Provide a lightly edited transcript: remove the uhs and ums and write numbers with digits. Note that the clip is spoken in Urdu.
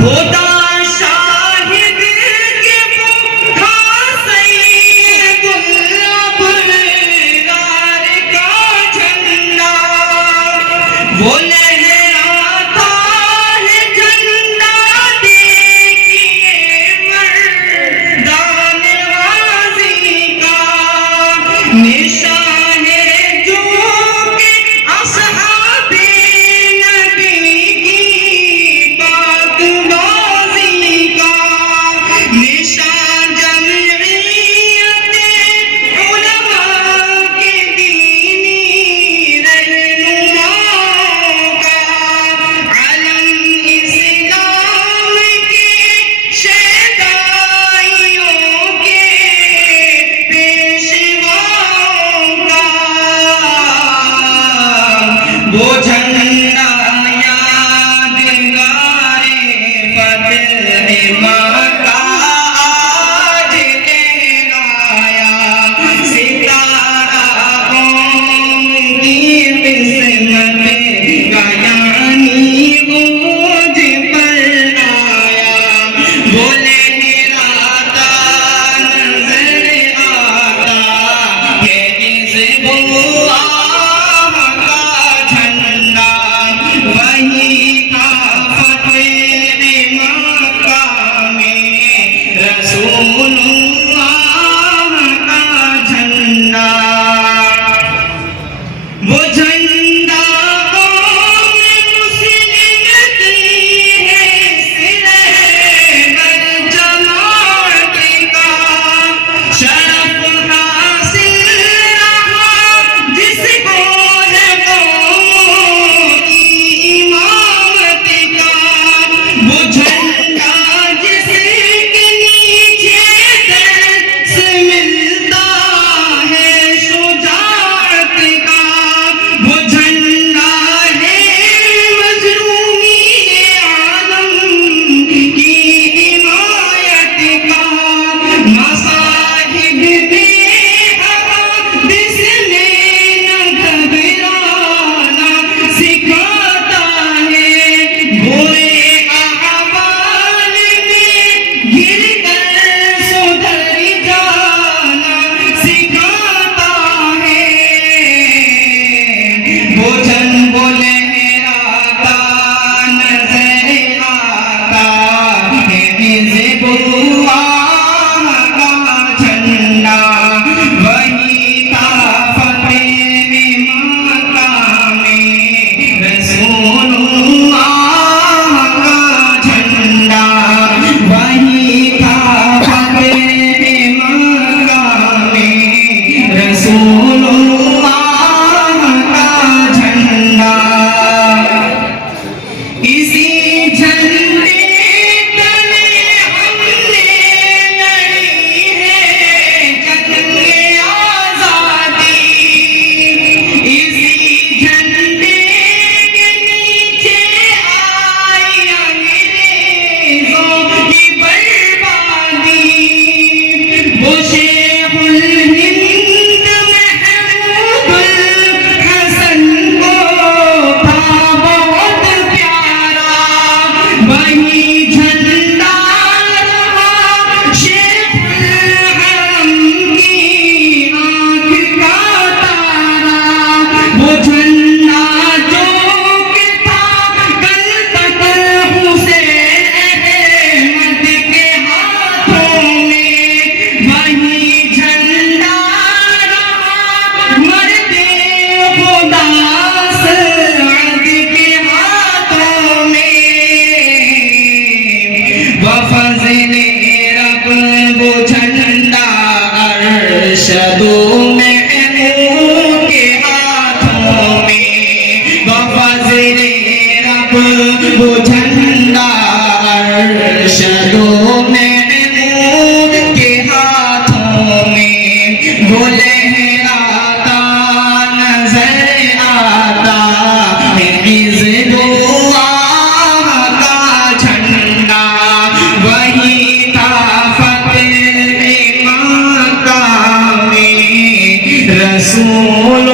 ہوتا شاہد کے پکھا سید الابرار کا جھنڈا، وہ لہراتا ہے جھنڈا دیکھیے مردان غازی کا، نشان ہے جو کہ اصحاب نبی کی پاک بازی کا، نشان جمعیت علماء کے دینی رہنماؤں کا، علم اسلام کے شیدائیوں کے پیشواؤں کا، وہ جھنڈا یادگار فتح مکہ آج لہرایا، ستارہ قوم کی قسمت کا یعنی عروج پر آیا، وہ لہراتا نظر آتا ہے حزب اللہ کا جھنڈا، وہی تھا فتح مکہ میں رسول اللہ کا جھنڈا، وہ جھنڈا قوم مسلم کی ہے سرہبر جماعت کا، شرف حاصل رہا جس کو ہے قوموں کی امامت کا، وہ جھنڈا جس کے نیچے درس ملتا ہے شجاعت کا، وہ جھنڈا ہے مظلومی عالم کی حمایت کا، مصاحب میں حوادث میں نہ گھبرانا سکھاتا ہے، برے احوال میں گر کر سدھر جانا سکھاتا ہے، وہ جھنڈا لہراتا نظر آتا ہے حزب اللہ کا جھنڈا، وہی تھا فتح مکہ میں رسول اللہ کا جھنڈا، وہی تھا فتح مکہ میں رسول اللہ کا جھنڈا، اسی جھنڈے تلے ہم نے لڑی ہے جنگ آزادی، اسی جھنڈے کے نیچے آئی انگریزوں کی بربادی، وہ شیخ الہند محمود الحسن کو تھا بہت پیارا، وہی جھنڈا رہا شیخ الحرم کی آنکھ کا تارا، وہ جھنڈا جو کہ تھا کل تک حسین احمد کے ہاتھوں میں، وہی جھنڈا رہا مرد خدا سعد کے ہاتھوں میں، وفضل رب وہ جھنڈا ارشد محمود کے ہاتھوں میں، وفضل رب وہ جھنڈا ارشد محمود کے ہاتھوں میں، وہ لہراتا نظر آتا ہے حزب اللہ کا جھنڈا، وہی تھا فتح مکہ میں رسول